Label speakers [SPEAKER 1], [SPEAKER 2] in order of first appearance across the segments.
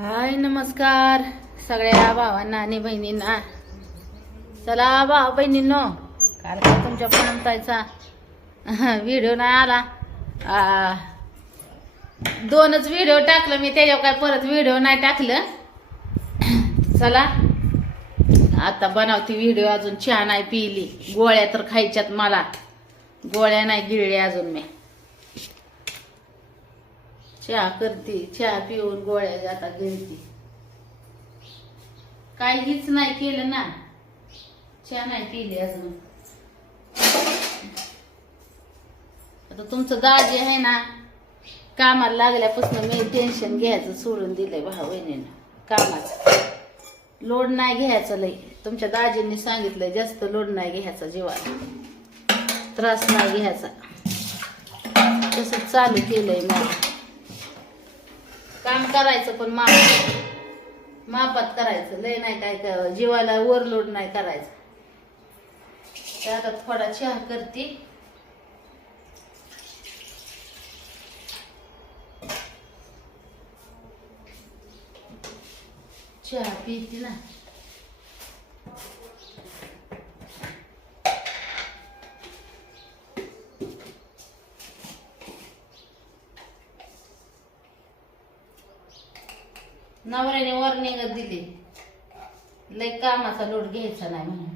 [SPEAKER 1] हाय नमस्कार. सगळ्या भावांना आणि बहिणींना. चला भाऊ बहिणींनो काल का तुमच्या पर्यंतायचा व्हिडिओ नाही आला? आ, दोनच व्हिडिओ टाकलं मी त्याच्यावर काय परत व्हिडिओ नाही टाकलं. चला. आता बनवते व्हिडिओ अजून चहा नाही पिली. गोळ्या तर खायच्यात मला. गोळ्या नाही गिळल्या अजून मी. चहा करते चहा पिऊन गोळ्या आता काही काहीच नाही केलं ना. चहा नाही पिली अजून. आता तुमचं दाजी आहे ना कामाला लागल्यापासून मी टेन्शन घ्यायचं सोडून दिलंय भाऊ बहिणीनं कामाचं. लोड नाही घ्यायचं लय तुमच्या दाजींनी सांगितलंय जास्त लोड नाही घ्यायचा जीवाला. त्रास नाही घ्यायचा. तसंच चालू केलंय मला काम करायचं पण माप मापात करायचं. लय नाही काय कर जीवाला ओव्हरलोड नाही करायचं. तर आता थोडा चहा करते. चहा पिते ना. नवऱ्याने वॉर्निंग दिली. लय कामाचा लोड घ्यायचा नाही म्हणून.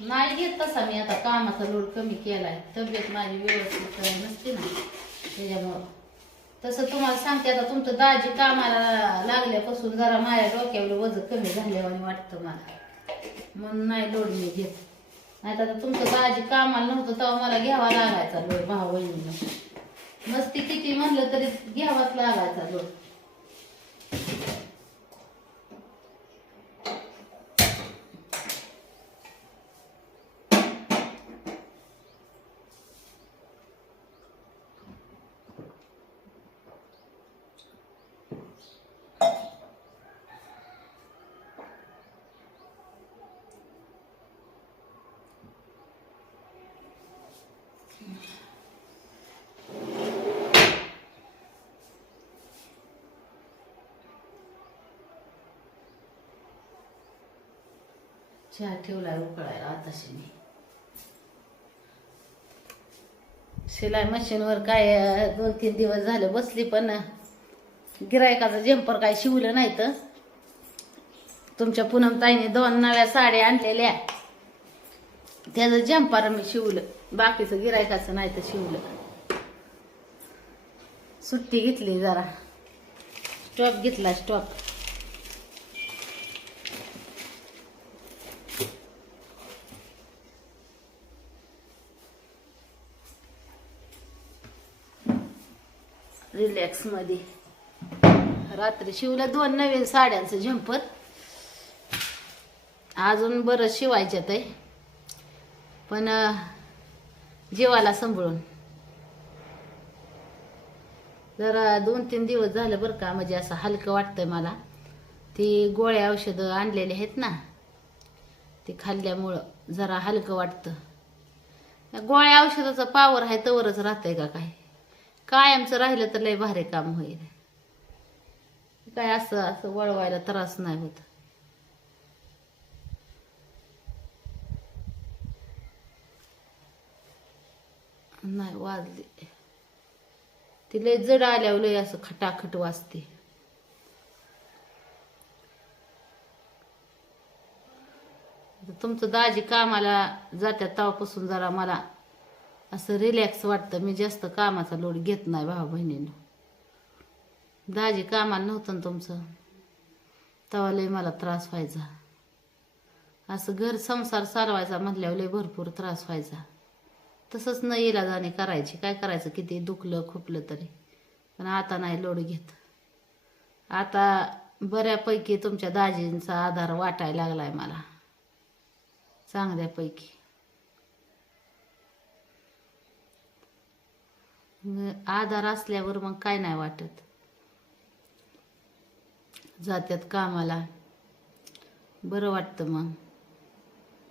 [SPEAKER 1] नाही घेत तसा मी आता कामाचा लोड कमी केलाय. तब्येत माझी व्यवस्थित नसते ना त्याच्यामुळं. तसं तुम्हाला सांगते आता तुमचं दाजी कामाला लागल्यापासून जरा माझ्या डोक्यावर वजन कमी झाल्यावर वाटतं मला. म्हणून नाही लोड मी घेत. नाही तर आता तुमचं दाजी कामाला नव्हतं तेव्हा मला घ्यावा लागायचा लोड भाऊ बहिणीनं मस्ती किती म्हणलं तरी घ्यावाच लागायचा लोड चहा ठेवलाय उकळायला आताशी मी शिलाई मशीनवर काय दोन तीन दिवस झाले बसली पण गिरायकाचं जम्पर काय शिवलं नाही तर. तुमच्या पूनम ताईने दोन नव्या साड्या आणलेल्या. त्याचं जम्पर मी शिवलं. बाकीचं गिरायकाचं नाही तर शिवलं. सुट्टी घेतली जरा. स्टॉक घेतला स्टॉक. रिलॅक्समध्ये. रात्री शिवल्या दोन नवीन साड्यांचं झंपर अजून बरं शिवायच्यात आहे पण जेवाला जीवाला सांभाळून. जरा दोन तीन दिवस झालं बरं का म्हणजे असं हलकं वाटतंय मला. ती गोळ्या औषधं आणलेली आहेत ना ती खाल्ल्यामुळं जरा हलकं वाटतं. गोळ्या औषधाचा पावर आहे तवरच राहतंय का काय? कायमचं राहिलं तर लय भारी काम होईल. काय असं असं वळवायला त्रास नाही होत. नाही वाजली. ती लय जड आल्यावर लय असं खटाखट वाजते. तुमचं दाजी कामाला जात्या तवापासून जरा मला असं रिलॅक्स वाटतं. मी जास्त कामाचा लोड घेत नाही भाऊ बहिणीनं. दाजी कामाला नव्हतं ना तुमचं? तेव्हा लय मला त्रास व्हायचा. असं घर संसार चालवायचा म्हटल्यावर लय भरपूर त्रास व्हायचा. तसंच न येला जाणे करायची. काय करायचं? किती दुखलं खुपलं तरी. पण आता नाही लोड घेत. आता बऱ्यापैकी तुमच्या दाजींचा आधार वाटायला लागलाय मला. चांगल्यापैकी. आधार असल्यावर मग काय नाही वाटत. जात्यात कामाला. बरं वाटतं मग.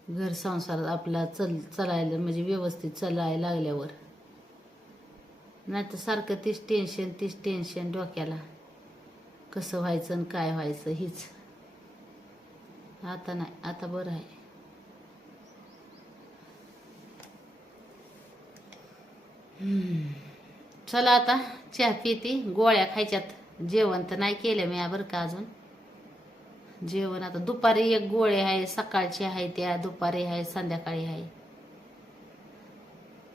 [SPEAKER 1] घर संसार आपला चल चलायला म्हणजे व्यवस्थित चालायला लागल्यावर. नाही तर सारखं तीच टेन्शन तीच टेन्शन डोक्याला. कसं व्हायचं आणि काय व्हायचं हीच. आता नाही आता बरं आहे. हम्म. चला आता चहा पिती. गोळ्या खायच्यात. जेवण तर नाही केलं मी बरं का अजून. जेवण आता दुपारी एक गोळे आहे सकाळची आहे त्या दुपारी आहे संध्याकाळी आहे.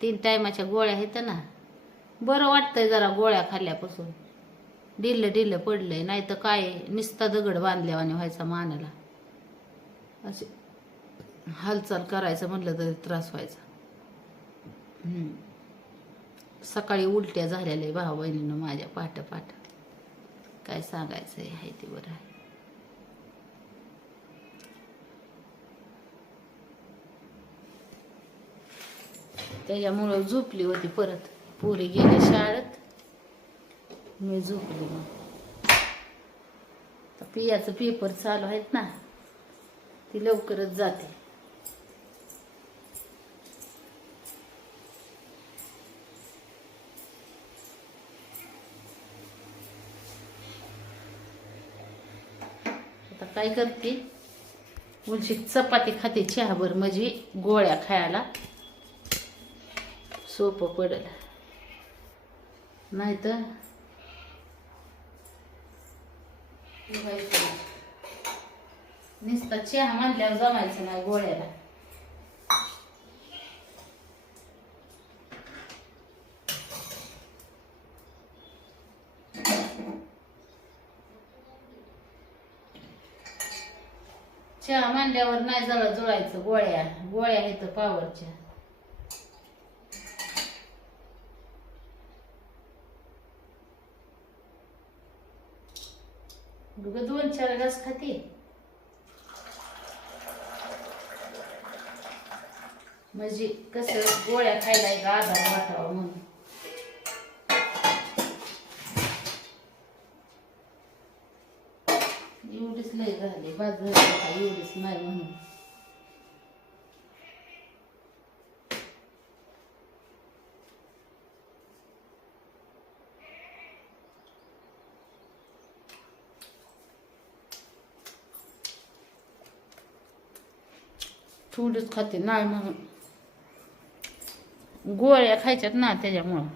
[SPEAKER 1] तीन टायमाच्या गोळ्या आहेत ना. बरं वाटतंय जरा गोळ्या खाल्ल्यापासून. डिल्ल डिल्ल पडलंय नाही तर काय निस्ता दगड बांधल्यावाने व्हायचा मानाला. असे हालचाल करायचं म्हटलं तरी त्रास व्हायचा. हम्म. सकाळी उलट्या झालेल्या भाऊ बहिणीनं माझ्या पाठ पाठ. काय सांगायचं आहे ते बरं आहे. त्याच्यामुळं झोपली होती परत. पोरी गेली शाळेत. मी झोपली मग. पियाचं पेपर चालू आहेत ना ती लवकरच जाते आता काय करते? उलशी चपाती खाते चहाभर म्हणजे गोळ्या खायला. सोपं पडेल. नाही तर नुसता चहा मानल्यावर जमायचं नाही गोळ्याला. चहा मांडल्यावर नाही झाला जुळायचं गोळ्या गोळ्या आहेत पावरच्या दोन चार घास खाते. म्हणजे कसं गोळ्या खायला एक आधार वाटावा म्हणून. एवढीच लय झाली बाजू एवढीच नाही म्हणून थोडीच खाते नाही म्हणून गोळ्या खायच्यात ना त्याच्यामुळं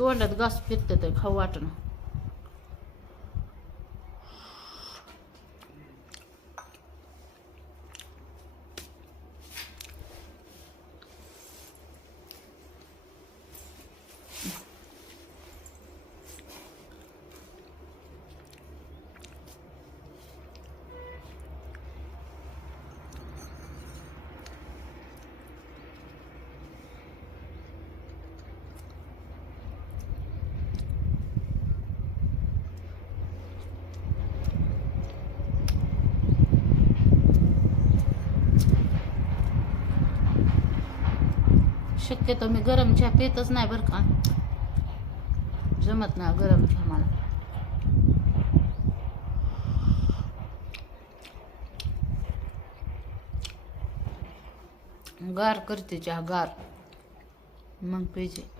[SPEAKER 1] तोंडात घास फिरते तर खाऊ वाटणं. शक्यतो मी गरम चहा पितच नाही बरं का. जमत ना गरम चहा मला. गार करते चहा गार. मग पाहिजे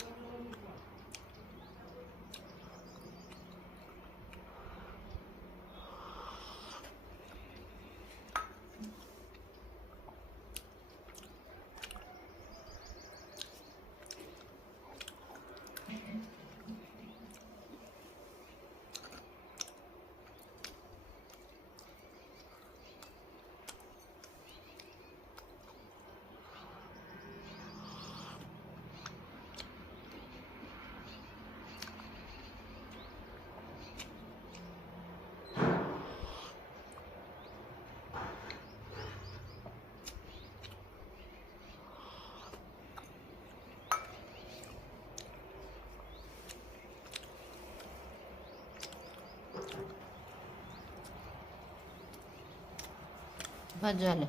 [SPEAKER 1] فجله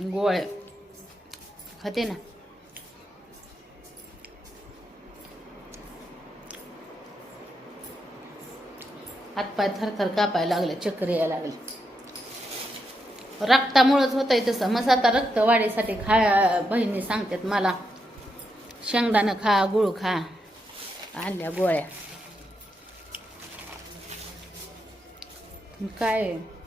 [SPEAKER 1] गोळे. खाते ना. हातपाय थरथर कापायला लागले चक्कर यायला लागले. रक्तामुळंच होतंय तसं. मग आता रक्त वाढीसाठी खा बहिणी सांगतात मला शेंगदाणं खा गुळ खा आणल्या गोळ्या. काय? आहे?